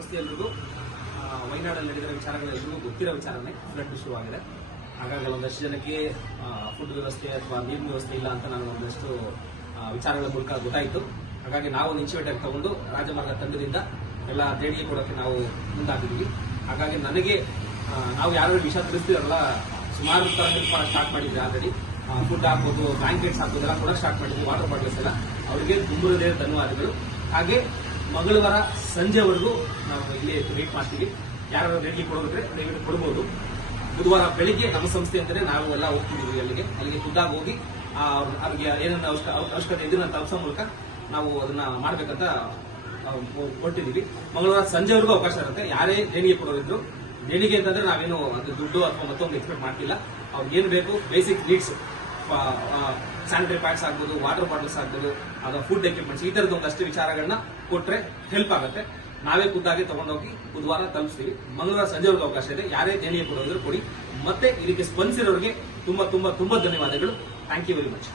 ನಮಸ್ತೆ ಎಲ್ರಿಗೂ. ವೈನಾಡಲ್ಲಿ ನಡೆದಿರೋ ವಿಚಾರಗಳು ಎಲ್ರಿಗೂ ಗೊತ್ತಿರೋ ವಿಚಾರನೇ. ಫ್ಲಡ್ ಶುರುವಾಗಿದೆ. ಹಾಗಾಗಿ ಒಂದಷ್ಟು ಜನಕ್ಕೆ ಫುಡ್ ವ್ಯವಸ್ಥೆ ಅಥವಾ ನೀರಿನ ವ್ಯವಸ್ಥೆ ಇಲ್ಲ ಅಂತ ನಾನು ಒಂದಷ್ಟು ವಿಚಾರಗಳ ಮೂಲಕ ಗೊತ್ತಾಯಿತು. ಹಾಗಾಗಿ ನಾವು ಇನಿಷಿಯೇಟಿವ್ ತಗೊಂಡು ರಾಜಮಾರ್ಗ ತಂಡದಿಂದ ಎಲ್ಲ ದೇಣಿಗೆ ಕೊಡೋಕ್ಕೆ ನಾವು ಮುಂದಾಗಿದ್ದೀವಿ. ಹಾಗಾಗಿ ನನಗೆ ನಾವು ಯಾರು ವಿಷಯ ತಿಳಿಸ್ತೀರಲ್ಲ, ಸುಮಾರು ಸ್ಟಾರ್ಟ್ ಮಾಡಿದ್ವಿ ಆಲ್ರೆಡಿ. ಫುಡ್ ಹಾಕೋದು, ಬ್ಲಾಂಕೆಟ್ಸ್ ಹಾಕೋದು ಎಲ್ಲ ಕೂಡ ಸ್ಟಾರ್ಟ್ ಮಾಡಿದ್ವಿ. ವಾಟರ್ ಬಾಟಲ್ಸ್ ಎಲ್ಲ ಅವರಿಗೆ ತುಂಬದೇ ಧನ್ಯವಾದಗಳು. ಹಾಗೆ ಮಂಗಳವಾರ ಸಂಜೆವರೆಗೂ ನಾವು ಇಲ್ಲಿ ವೇಟ್ ಮಾಡ್ತೀವಿ. ಯಾರು ರೆಡಿ ಕೊಡೋದ್ರೆ ದಯವಿಟ್ಟು ಕೊಡಬಹುದು. ಬುಧವಾರ ಬೆಳಿಗ್ಗೆ ನಮ್ಮ ಸಂಸ್ಥೆ ಅಂತಲೇ ನಾವು ಎಲ್ಲ ಹೋಗ್ತಿದ್ದೀವಿ. ಅಲ್ಲಿಗೆ ಖುದ್ದಾಗಿ ಹೋಗಿ ಅವ್ರಿಗೆ ಏನನ್ನ ಅವಶ್ಯಕತೆ ಇದನ್ನ ತಲುಪಿಸೋ ಮೂಲಕ ನಾವು ಅದನ್ನ ಮಾಡ್ಬೇಕಂತ ಹೊರಟಿದ್ದೀವಿ. ಮಂಗಳವಾರ ಸಂಜೆವರೆಗೂ ಅವಕಾಶ ಇರುತ್ತೆ. ಯಾರೇ ದೇಣಿಗೆ ಕೊಡೋರಿದ್ರು, ದೇಣಿಗೆ ಅಂತಂದ್ರೆ ನಾವೇನು ಅದು ದುಡ್ಡು ಅಥವಾ ಮತ್ತೊಂದು ಎಕ್ಸ್ಪೆಕ್ಟ್ ಮಾಡ್ತಿಲ್ಲ. ಅವ್ರಿಗೆ ಏನು ಬೇಕು ಬೇಸಿಕ್ ನೀಡ್ಸ್, ಸ್ಯಾನಿಟರಿ ಪ್ಯಾಡ್ಸ್ ಆಗ್ಬೋದು, ವಾಟರ್ ಬಾಟಲ್ಸ್ ಆಗ್ಬೋದು, ಅಥವಾ ಫುಡ್ ಎಕ್ವಿಪ್ಮೆಂಟ್ಸ್, ಈ ತರದ ಒಂದಷ್ಟು ವಿಚಾರಗಳನ್ನ ಕೊಟ್ರೆ ಹೆಲ್ಪ್ ಆಗುತ್ತೆ. ನಾವೇ ಖುದ್ದಾಗಿ ತಗೊಂಡೋಗಿ ಬುಧವಾರ ತಲುಪಿಸ್ತೀವಿ. ಮಂಗಳವಾರ ಸಂಜೆವರೆಗೂ ಅವಕಾಶ ಇದೆ. ಯಾರೇ ದೇಣಿಗೆ ಕೊಡೋದ್ರು ಕೊಡಿ. ಮತ್ತೆ ಇದಕ್ಕೆ ಸ್ಪಂದಿಸಿರೋರಿಗೆ ತುಂಬಾ ತುಂಬಾ ತುಂಬಾ ಧನ್ಯವಾದಗಳು. Thank you very much.